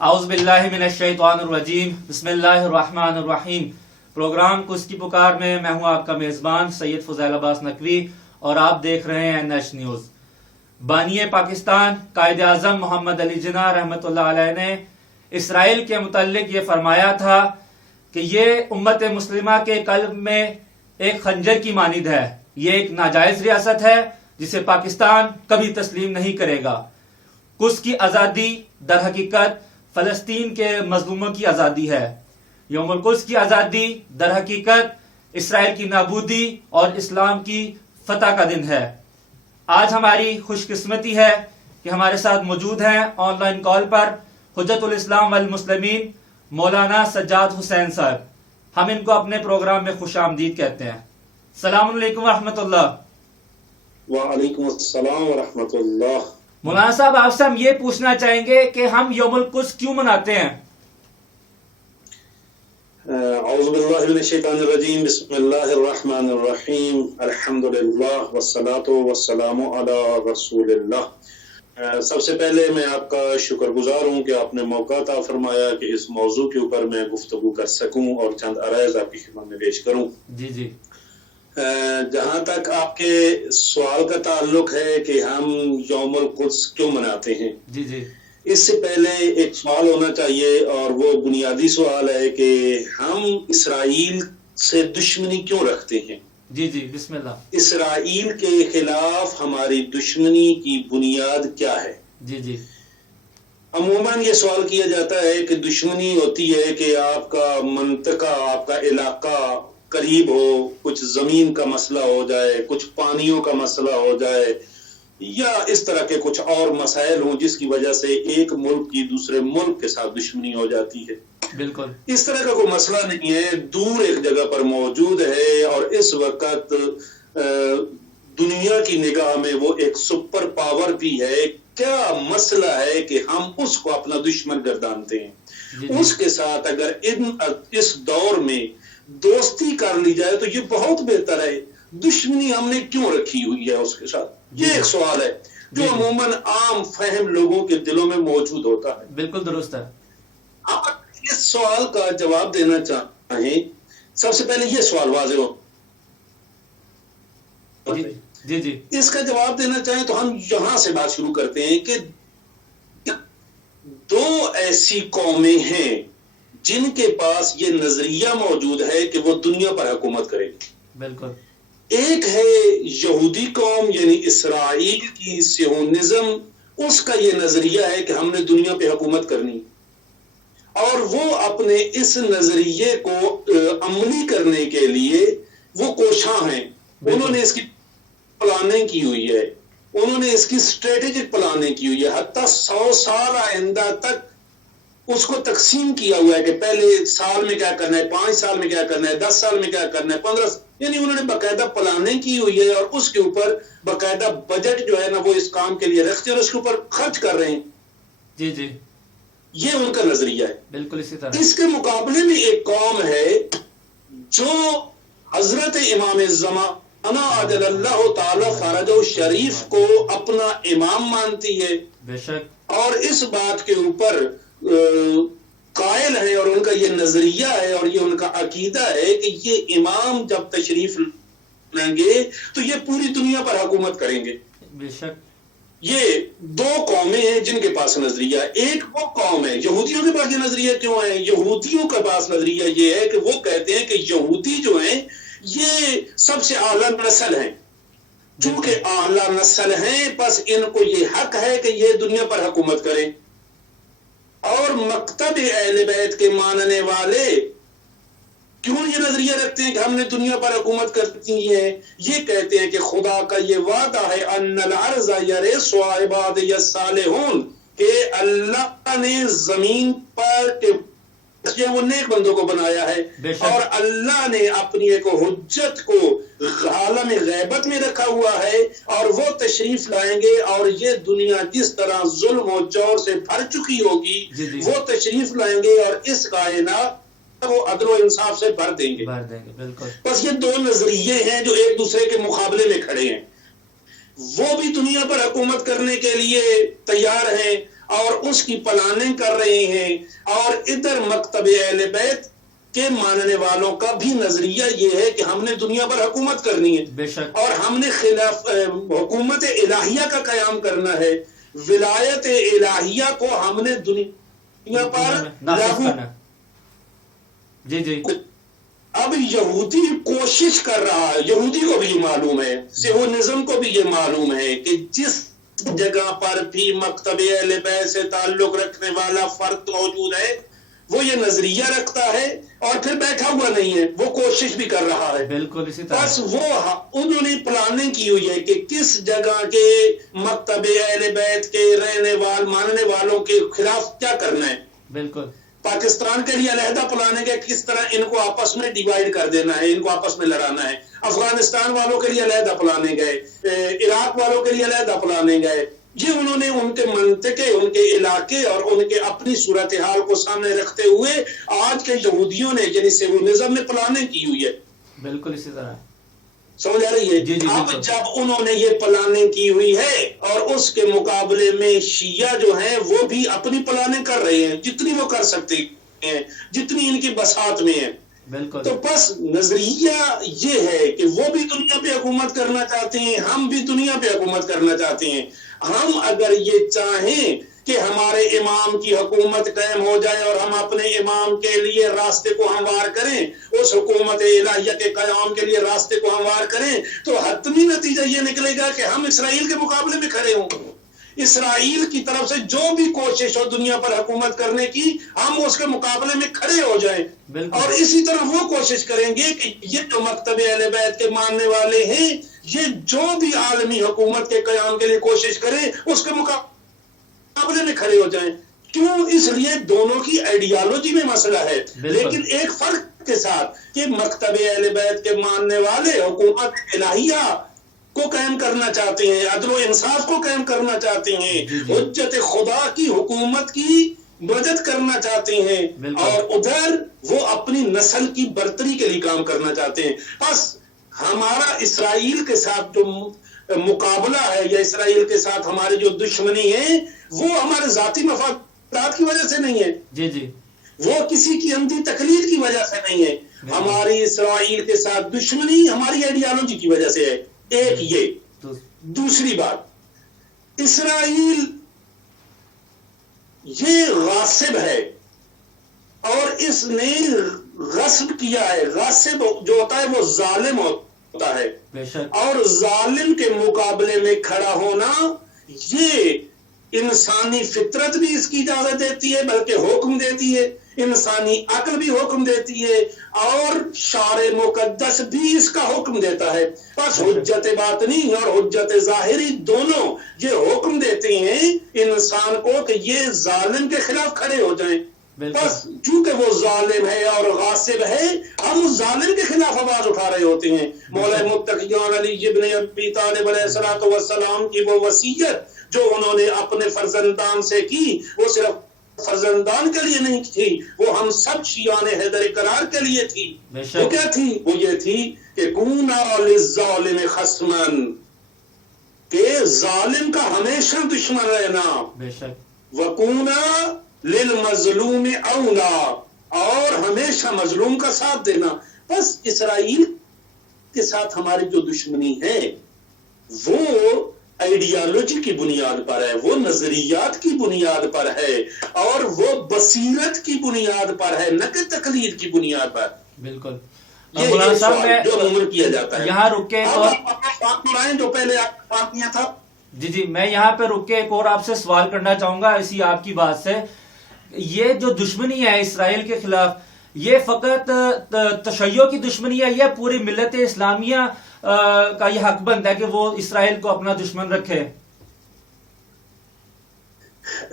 اعوذ باللہ من الشیطان الرجیم بسم اللہ الرحمن الرحیم۔ پروگرام کس کی پکار میں میں ہوں آپ کا میزبان سید فضیل عباس نقوی اور آپ دیکھ رہے ہیں NH نیوز۔ بانی پاکستان قائد اعظم محمد علی جناح رحمۃ اللہ علیہ نے اسرائیل کے متعلق یہ فرمایا تھا کہ یہ امت مسلمہ کے قلب میں ایک خنجر کی مانند ہے، یہ ایک ناجائز ریاست ہے جسے پاکستان کبھی تسلیم نہیں کرے گا۔ قدس کی آزادی در حقیقت فلسطین کے مظلوموں کی آزادی ہے۔ یوم القدس کی آزادی در حقیقت اسرائیل کی نابودی اور اسلام کی فتح کا دن ہے۔ آج ہماری خوش قسمتی ہے کہ ہمارے ساتھ موجود ہیں آن لائن کال پر حجت الاسلام والمسلمین مولانا سجاد حسین صاحب۔ ہم ان کو اپنے پروگرام میں خوش آمدید کہتے ہیں۔ السلام علیکم ورحمۃ اللہ۔ وعلیکم السلام ورحمۃ اللہ۔ مولانا صاحب، آپ سے ہم یہ پوچھنا چاہیں گے کہ ہم یوم القدس کیوں مناتے ہیں؟ اعوذ باللہ من الشیطان الرجیم، بسم اللہ الرحمن الرحیم، الحمدللہ والصلاة والسلام علی رسول اللہ۔ سب سے پہلے میں آپ کا شکر گزار ہوں کہ آپ نے موقع عطا فرمایا کہ اس موضوع کے اوپر میں گفتگو کر سکوں اور چند عرائض آپ کی خدمت میں پیش کروں۔ جی جہاں تک آپ کے سوال کا تعلق ہے کہ ہم یوم القدس کیوں مناتے ہیں، جی اس سے پہلے ایک سوال ہونا چاہیے اور وہ بنیادی سوال ہے کہ ہم اسرائیل سے دشمنی کیوں رکھتے ہیں؟ جی بسم اللہ۔ اسرائیل کے خلاف ہماری دشمنی کی بنیاد کیا ہے؟ جی عموماً یہ سوال کیا جاتا ہے کہ دشمنی ہوتی ہے کہ آپ کا منطقہ، آپ کا علاقہ قریب ہو، کچھ زمین کا مسئلہ ہو جائے، کچھ پانیوں کا مسئلہ ہو جائے، یا اس طرح کے کچھ اور مسائل ہوں جس کی وجہ سے ایک ملک کی دوسرے ملک کے ساتھ دشمنی ہو جاتی ہے۔ بالکل اس طرح کا کوئی مسئلہ نہیں ہے، دور ایک جگہ پر موجود ہے اور اس وقت دنیا کی نگاہ میں وہ ایک سپر پاور بھی ہے۔ کیا مسئلہ ہے کہ ہم اس کو اپنا دشمن گردانتے ہیں؟ اس کے ساتھ اگر اس دور میں دوستی کر لی جائے تو یہ بہت بہتر ہے۔ دشمنی ہم نے کیوں رکھی ہوئی ہے اس کے ساتھ؟ یہ ایک سوال ہے جو عموماً عام فہم لوگوں کے دلوں میں موجود ہوتا ہے۔ بالکل درست ہے۔ آپ اس سوال کا جواب دینا چاہیں، سب سے پہلے یہ سوال واضح ہو جی اس کا جواب دینا چاہیں تو ہم یہاں سے بات شروع کرتے ہیں کہ دو ایسی قومیں ہیں جن کے پاس یہ نظریہ موجود ہے کہ وہ دنیا پر حکومت کرے گی۔ بالکل۔ ایک ہے یہودی قوم یعنی اسرائیل کی صہیونزم، اس کا یہ نظریہ ہے کہ ہم نے دنیا پہ حکومت کرنی، اور وہ اپنے اس نظریے کو عملی کرنے کے لیے وہ کوشاں ہیں۔ انہوں نے اس کی پلاننگ کی ہوئی ہے، انہوں نے اس کی اسٹریٹجک پلاننگ کی ہوئی ہے، حتیٰ 100 سال آئندہ تک اس کو تقسیم کیا ہوا ہے کہ پہلے سال میں کیا کرنا ہے، 5 سال میں کیا کرنا ہے، 10 سال میں کیا کرنا ہے، 15، یعنی انہوں نے باقاعدہ پلاننگ کی ہوئی ہے اور اس کے اوپر باقاعدہ بجٹ جو ہے نا وہ اس کام کے لیے رکھتے ہیں اور اس کے اوپر خرچ کر رہے ہیں۔ جی یہ ان کا نظریہ ہے۔ بالکل اسی طرح اس کے مقابلے میں ایک قوم ہے جو حضرت امام زمانہ عجل اللہ تعالی فرجہ شریف کو اپنا امام مانتی ہے، بے شک، اور اس بات کے اوپر قائل ہے اور ان کا یہ نظریہ ہے اور یہ ان کا عقیدہ ہے کہ یہ امام جب تشریف لیں گے تو یہ پوری دنیا پر حکومت کریں گے۔ بے شک۔ یہ دو قومیں ہیں جن کے پاس نظریہ ہے۔ ایک وہ قوم ہے، یہودیوں کے پاس یہ نظریہ کیوں ہے؟ یہودیوں کے پاس نظریہ یہ ہے کہ وہ کہتے ہیں کہ یہودی جو ہیں یہ سب سے اعلیٰ نسل ہیں، چونکہ اعلیٰ نسل ہیں بس ان کو یہ حق ہے کہ یہ دنیا پر حکومت کریں، اور مکتب اہل بیت کے ماننے والے کیوں یہ نظریہ رکھتے ہیں کہ ہم نے دنیا پر حکومت کرتی ہے؟ یہ کہتے ہیں کہ خدا کا یہ وعدہ ہے ان الارض یرثها عبادی الصالحون، کہ اللہ نے زمین پر وہ نیک بندوں کو بنایا ہے، اور اللہ نے اپنی ایک حجت کو عالم غیبت میں رکھا ہوا ہے اور وہ تشریف لائیں گے اور یہ دنیا جس طرح ظلم و جور سے بھر چکی ہوگی وہ تشریف لائیں گے اور اس کائنات کو عدل و انصاف سے بھر دیں گے۔ بس یہ دو نظریے ہیں جو ایک دوسرے کے مقابلے میں کھڑے ہیں۔ وہ بھی دنیا پر حکومت کرنے کے لیے تیار ہیں اور اس کی پلاننگ کر رہے ہیں، اور ادھر مکتب اہل بیت کے ماننے والوں کا بھی نظریہ یہ ہے کہ ہم نے دنیا پر حکومت کرنی ہے، بے شک، اور ہم نے خلاف حکومت الہیہ کا قیام کرنا ہے، ولایت الہیہ کو ہم نے دنیا پر نافذ لاگو کرنا ہے۔ جی جی اب یہودی کوشش کر رہا ہے، یہودی کو بھی یہ معلوم ہے، صہیونزم کو بھی یہ معلوم ہے کہ جس جگہ پر بھی مکتب اہل بیت سے تعلق رکھنے والا فرد موجود ہے وہ یہ نظریہ رکھتا ہے اور پھر بیٹھا ہوا نہیں ہے، وہ کوشش بھی کر رہا ہے۔ بالکل اسی طرح بس انہوں نے پلاننگ کی ہوئی ہے کہ کس جگہ کے مکتب اہل بیت کے رہنے ماننے والوں کے خلاف کیا کرنا ہے۔ بالکل پاکستان کے لیے علیحدہ پلاننگ ہے، کس طرح ان کو آپس میں ڈیوائیڈ کر دینا ہے، ان کو آپس میں لڑانا ہے۔ افغانستان والوں کے لیے علیحدہ پلاننگ ہے، عراق والوں کے لیے علیحدہ پلاننگ ہے۔ یہ انہوں نے ان کے منطقے، ان کے علاقے اور ان کے اپنی صورتحال کو سامنے رکھتے ہوئے آج کے یہودیوں نے یعنی صہیونزم نے پلاننگ کی ہوئی ہے۔ بالکل اسی طرح سمجھ آ رہی ہے؟ جی جی اب بالکل۔ جب انہوں نے یہ پلاننگ کی ہوئی ہے اور اس کے مقابلے میں شیعہ جو ہیں وہ بھی اپنی پلاننگ کر رہے ہیں جتنی وہ کر سکتے ہیں، جتنی ان کی بساط میں ہے۔ بالکل تو بس نظریہ یہ ہے کہ وہ بھی دنیا پہ حکومت کرنا چاہتے ہیں، ہم بھی دنیا پہ حکومت کرنا چاہتے ہیں۔ ہم اگر یہ چاہیں کہ ہمارے امام کی حکومت قائم ہو جائے اور ہم اپنے امام کے لیے راستے کو ہموار کریں، اس حکومت الہیہ کے قیام کے لیے راستے کو ہموار کریں، تو حتمی نتیجہ یہ نکلے گا کہ ہم اسرائیل کے مقابلے میں کھڑے ہوں۔ اسرائیل کی طرف سے جو بھی کوشش ہو دنیا پر حکومت کرنے کی، ہم اس کے مقابلے میں کھڑے ہو جائیں، اور اسی طرح وہ کوشش کریں گے کہ یہ جو مکتب اہل بیت کے ماننے والے ہیں یہ جو بھی عالمی حکومت کے قیام کے لیے کوشش کریں اس کے مقابلے میں کھڑے ہو جائیں۔ کیوں؟ اس لیے دونوں کی آئیڈیالوجی میں مسئلہ ہے، لیکن ایک فرق کے ساتھ کہ مکتب اہل بیت کے ماننے والے حکومت الہیہ کو قائم کرنا چاہتے ہیں، عدل و انصاف کو قائم کرنا چاہتے ہیں، حجت خدا کی حکومت کی مدد کرنا چاہتے ہیں، اور ادھر وہ اپنی نسل کی برتری کے لیے کام کرنا چاہتے ہیں۔ بس ہمارا اسرائیل کے ساتھ جو مقابلہ ہے یا اسرائیل کے ساتھ ہماری جو دشمنی ہے وہ ہمارے ذاتی مفادات کی وجہ سے نہیں ہے، جی جی وہ کسی کی اندھی تقلید کی وجہ سے نہیں ہے۔ ہماری اسرائیل کے ساتھ دشمنی ہماری آئیڈیالوجی کی وجہ سے ہے۔ ایک یہ دوسری بات، اسرائیل یہ غاصب ہے اور اس نے غصب کیا ہے۔ غاصب جو ہوتا ہے وہ ظالم ہوتا ہے، اور ظالم کے مقابلے میں کھڑا ہونا یہ انسانی فطرت بھی اس کی اجازت دیتی ہے، بلکہ حکم دیتی ہے، انسانی عقل بھی حکم دیتی ہے، اور شرع مقدس بھی اس کا حکم دیتا ہے۔ بس حجت باطنی اور حجت ظاہری دونوں یہ حکم دیتے ہیں انسان کو کہ یہ ظالم کے خلاف کھڑے ہو جائیں۔ بس چونکہ وہ ظالم ہے اور غاصب ہے، ہم اس ظالم کے خلاف آواز اٹھا رہے ہوتے ہیں۔ مولا متقیان علی ابن ابی طالب علیہ الصلوۃ والسلام کی وہ وصیت جو انہوں نے اپنے فرزندان سے کی، وہ صرف فرزندان کے لیے نہیں تھی، وہ ہم سب شیعان حیدر کرار کے لیے تھی۔ وہ کیا تھی؟ وہ یہ تھی کہ کونا للظالم خصما، کہ ظالم کا ہمیشہ دشمن رہنا، وکونا للمظلوم اولا، اور ہمیشہ مظلوم کا ساتھ دینا۔ بس اسرائیل کے ساتھ ہماری جو دشمنی ہے وہ آئیڈیالوجی کی بنیاد پر ہے، وہ نظریات کی بنیاد پر ہے، اور وہ بصیرت کی بنیاد پر ہے، نہ کہ تقلید کی بنیاد پر۔ بالکل یہ سوال جو عموماً کیا جاتا ہے۔ یہاں رکے جو پہلے آپ کیا تھا۔ جی جی میں یہاں پہ رک کے ایک اور آپ سے سوال کرنا چاہوں گا اسی آپ کی بات سے۔ یہ جو دشمنی ہے اسرائیل کے خلاف، یہ فقط تشیع کی دشمنی ہے یا پوری ملت اسلامیہ کا یہ حق بند ہے کہ وہ اسرائیل کو اپنا دشمن رکھے؟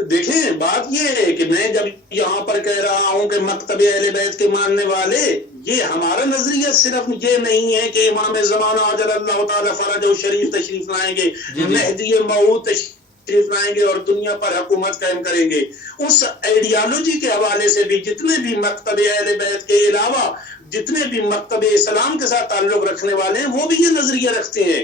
دیکھیں بات یہ ہے کہ میں جب یہاں پر کہہ رہا ہوں کہ مکتب اہل بیت کے ماننے والے، یہ ہمارا نظریہ صرف یہ نہیں ہے کہ امام زمانہ عجل اللہ تعالی فرجہ شریف تشریف لائیں گے، مہدی موعود تشریف لائیں گے اور دنیا پر حکومت قائم کریں گے۔ اس آئیڈیالوجی کے حوالے سے بھی جتنے بھی مکتب اہل بیت کے علاوہ جتنے بھی مکتب اسلام کے ساتھ تعلق رکھنے والے ہیں وہ بھی یہ نظریہ رکھتے ہیں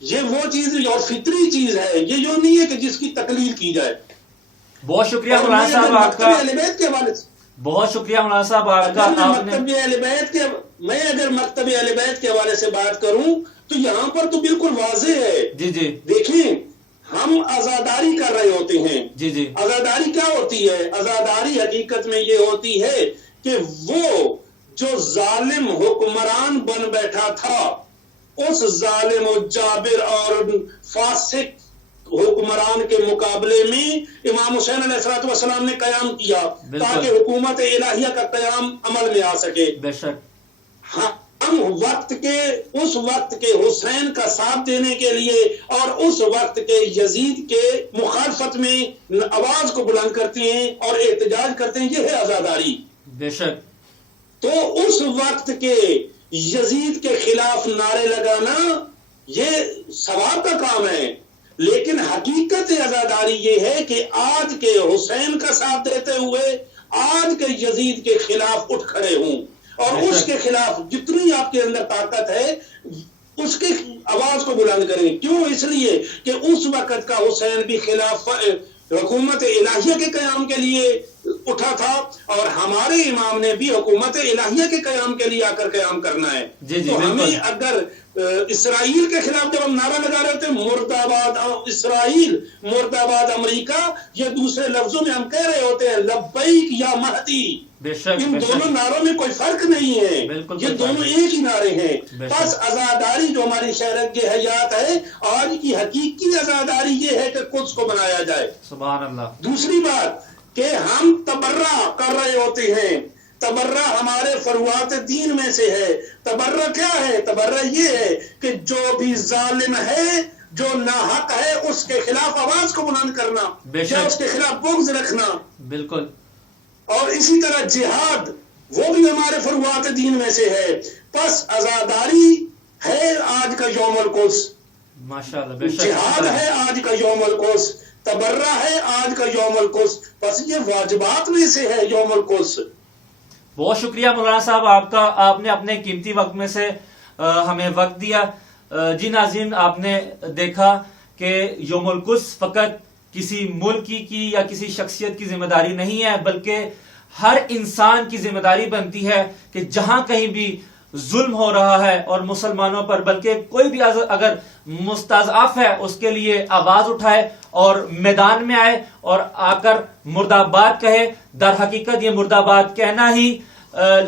یہ وہ چیز اور فطری چیز ہے، یہ جو نہیں ہے کہ جس کی تقلید کی جائے. بہت شکریہ اور مولانا صاحب آپ کا، مکتب اہل بیت کے حوالے سے بہت شکریہ مولانا صاحب آپ کا. میں اگر مکتب اہل بیت کے حوالے سے بات کروں تو یہاں پر تو بالکل واضح ہے. جی جی دیکھیں، ہم عزاداری کر رہے ہوتے ہیں. جی جی عزاداری کیا ہوتی ہے؟ عزاداری حقیقت میں یہ ہوتی ہے کہ وہ جو ظالم حکمران بن بیٹھا تھا، اس ظالم و جابر اور فاسق حکمران کے مقابلے میں امام حسین علیہ السلام نے قیام کیا تاکہ حکومت الہیہ کا قیام عمل میں آ سکے. بے شک ہم اس وقت کے حسین کا ساتھ دینے کے لیے اور اس وقت کے یزید کے مخالفت میں آواز کو بلند کرتے ہیں اور احتجاج کرتے ہیں. یہ ہے عزاداری. بے شک. تو اس وقت کے یزید کے خلاف نعرے لگانا یہ ثواب کا کام ہے، لیکن حقیقت عزاداری یہ ہے کہ آج کے حسین کا ساتھ دیتے ہوئے آج کے یزید کے خلاف اٹھ کھڑے ہوں اور اس کے خلاف جتنی آپ کے اندر طاقت ہے اس کے آواز کو بلند کریں. کیوں؟ اس لیے کہ اس وقت کا حسین بھی خلاف حکومت الہیہ کے قیام کے لیے اٹھا تھا اور ہمارے امام نے بھی حکومت الہیہ کے قیام کے لیے آ کر قیام کرنا ہے. تو ہمیں اگر اسرائیل کے خلاف جب ہم نعرہ لگا رہے تھے مرد آباد اسرائیل، مرد آباد امریکہ، یہ دوسرے لفظوں میں ہم کہہ رہے ہوتے ہیں لبیک یا مہدی. ان دونوں نعروں میں کوئی فرق نہیں ہے، یہ دونوں ایک ہی نعرے ہیں. بس عزاداری جو ہماری شہرت کی حیات ہے، آج کی حقیقی عزاداری یہ ہے کہ قدس کو بنایا جائے. سبحان اللہ. دوسری بات کہ ہم تبرہ کر رہے ہوتے ہیں. تبرہ ہمارے فروعات دین میں سے ہے. تبرہ کیا ہے؟ تبرہ یہ ہے کہ جو بھی ظالم ہے، جو ناحق ہے، اس کے خلاف آواز کو بلند کرنا یا اس کے خلاف بغض رکھنا. بالکل. اور اسی طرح جہاد، وہ بھی ہمارے فروعات دین میں سے ہے. پس عزاداری ہے آج کا یوم القدس، ماشاءاللہ. جہاد ہے آج کا یوم القدس، تبرہ ہے آج کا یوم القدس. پس یہ واجبات میں سے ہے یوم القدس. بہت شکریہ مولانا صاحب آپ کا، آپ نے اپنے قیمتی وقت میں سے ہمیں وقت دیا. جی ناظرین، آپ نے دیکھا کہ یوم القدس فقط کسی ملک کی یا کسی شخصیت کی ذمہ داری نہیں ہے، بلکہ ہر انسان کی ذمہ داری بنتی ہے کہ جہاں کہیں بھی ظلم ہو رہا ہے اور مسلمانوں پر، بلکہ کوئی بھی اگر مستضعف ہے اس کے لیے آواز اٹھائے اور میدان میں آئے اور آ کر مرد آباد کہے. در حقیقت یہ مرد آباد کہنا ہی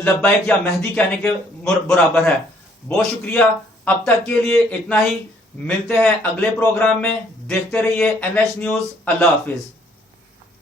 لبیک یا مہدی کہنے کے برابر ہے. بہت شکریہ. اب تک کے لیے اتنا ہی. ملتے ہیں اگلے پروگرام میں. دیکھتے رہیے NH نیوز. اللہ حافظ.